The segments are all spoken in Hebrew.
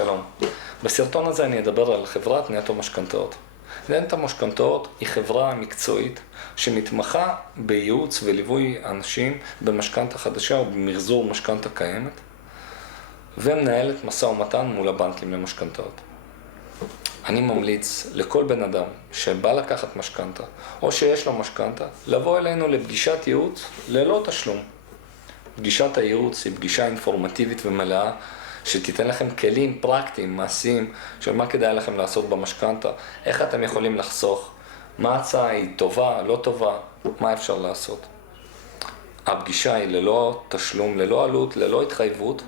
שלום. בסרטון הזה אני אדבר על חברת נטו משכנתאות. נטו משכנתאות היא חברה מקצועית שמתמחה בייעוץ וליווי אנשים במשכנתה חדשה או במחזור משכנתה קיימת, ומנהלת משא ומתן מול הבנקים למשכנתאות. אני ממליץ לכל בן אדם שבא לקחת משכנתה או שיש לו משכנתה לבוא אלינו לפגישת ייעוץ ללא תשלום. פגישת הייעוץ היא פגישה אינפורמטיבית ומלאה שתיתן לכם כלים פרקטיים, מעשיים, של מה כדאי לכם לעשות במשכנתה, איך אתם יכולים לחסוך, מה ההצעה היא טובה, לא טובה, מה אפשר לעשות. הפגישה היא ללא תשלום, ללא עלות, ללא התחייבות,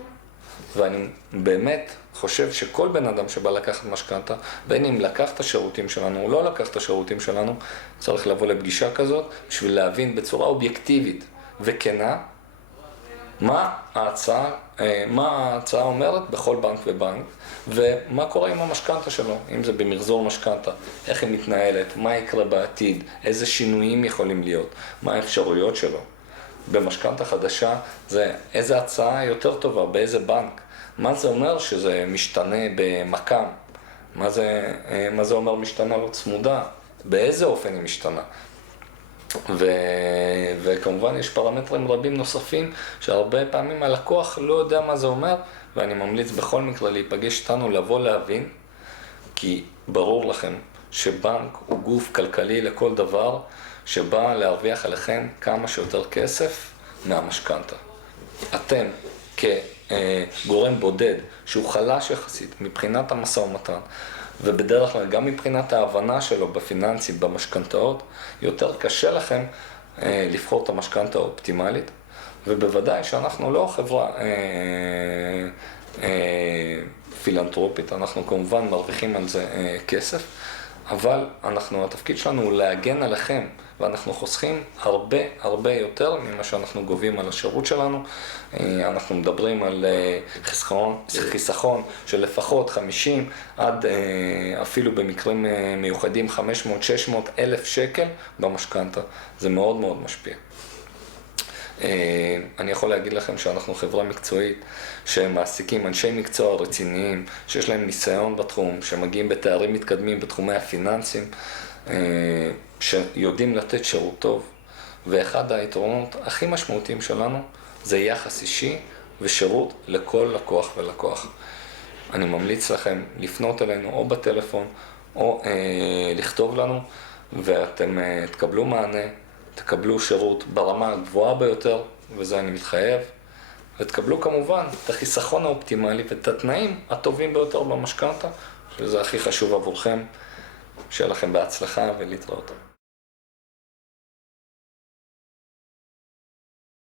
ואני באמת חושב שכל בן אדם שבא לקחת משכנתה, בין אם לקח את השירותים שלנו או לא לקח את השירותים שלנו, צריך לבוא לפגישה כזאת בשביל להבין בצורה אובייקטיבית וכנה מה ההצעה אומרת בכל בנק ובנק, ומה קורה עם המשכנתה שלו, אם זה במחזור משכנתה, איך היא מתנהלת, מה יקרה בעתיד, איזה שינויים יכולים להיות, מה האפשרויות שלו. במשכנתה חדשה זה איזה הצעה יותר טובה, באיזה בנק, מה זה אומר שזה משתנה במקם, מה זה אומר משתנה לא צמודה, באיזה אופן היא משתנה. וכמובן יש פרמטרים רבים נוספים שהרבה פעמים הלקוח לא יודע מה זה אומר, ואני ממליץ בכל מקרה להיפגש איתנו, לבוא להבין, כי ברור לכם שבנק הוא גוף כלכלי לכל דבר שבא להרוויח עליכם כמה שיותר כסף מהמשכנתה. אתם כגורם בודד שהוא חלש יחסית מבחינת המשא ומתן, ובדרך כלל גם מבחינת ההבנה שלו בפיננסים, במשכנתאות, יותר קשה לכם לבחור את המשכנתה האופטימלית, ובוודאי שאנחנו לא חברה פילנטרופית, אנחנו כמובן מרוויחים על זה כסף, אבל התפקיד שלנו הוא להגן עליכם, ואנחנו חוסכים הרבה יותר ממה שאנחנו גובים על השירות שלנו. אנחנו מדברים על חיסכון של לפחות 50 עד אפילו במקרים מיוחדים 500-600 אלף שקל במשכנתה. זה מאוד משפיע. אני יכול להגיד לכם שאנחנו חברה מקצועית שמעסיקים אנשי מקצוע רציניים, שיש להם ניסיון בתחום, שמגיעים בתארים מתקדמים בתחומי הפיננסים, שיודעים לתת שירות טוב. ואחד היתרונות הכי משמעותיים שלנו זה יחס אישי ושירות לכל לקוח ולקוח. אני ממליץ לכם לפנות אלינו או בטלפון או לכתוב לנו, ואתם תקבלו מענה, תקבלו שירות ברמה הגבוהה ביותר, וזה אני מתחייב, ותקבלו כמובן את החיסכון האופטימלי ואת התנאים הטובים ביותר במשכנתה, שזה הכי חשוב עבורכם. שיהיה לכם בהצלחה ולהתראות.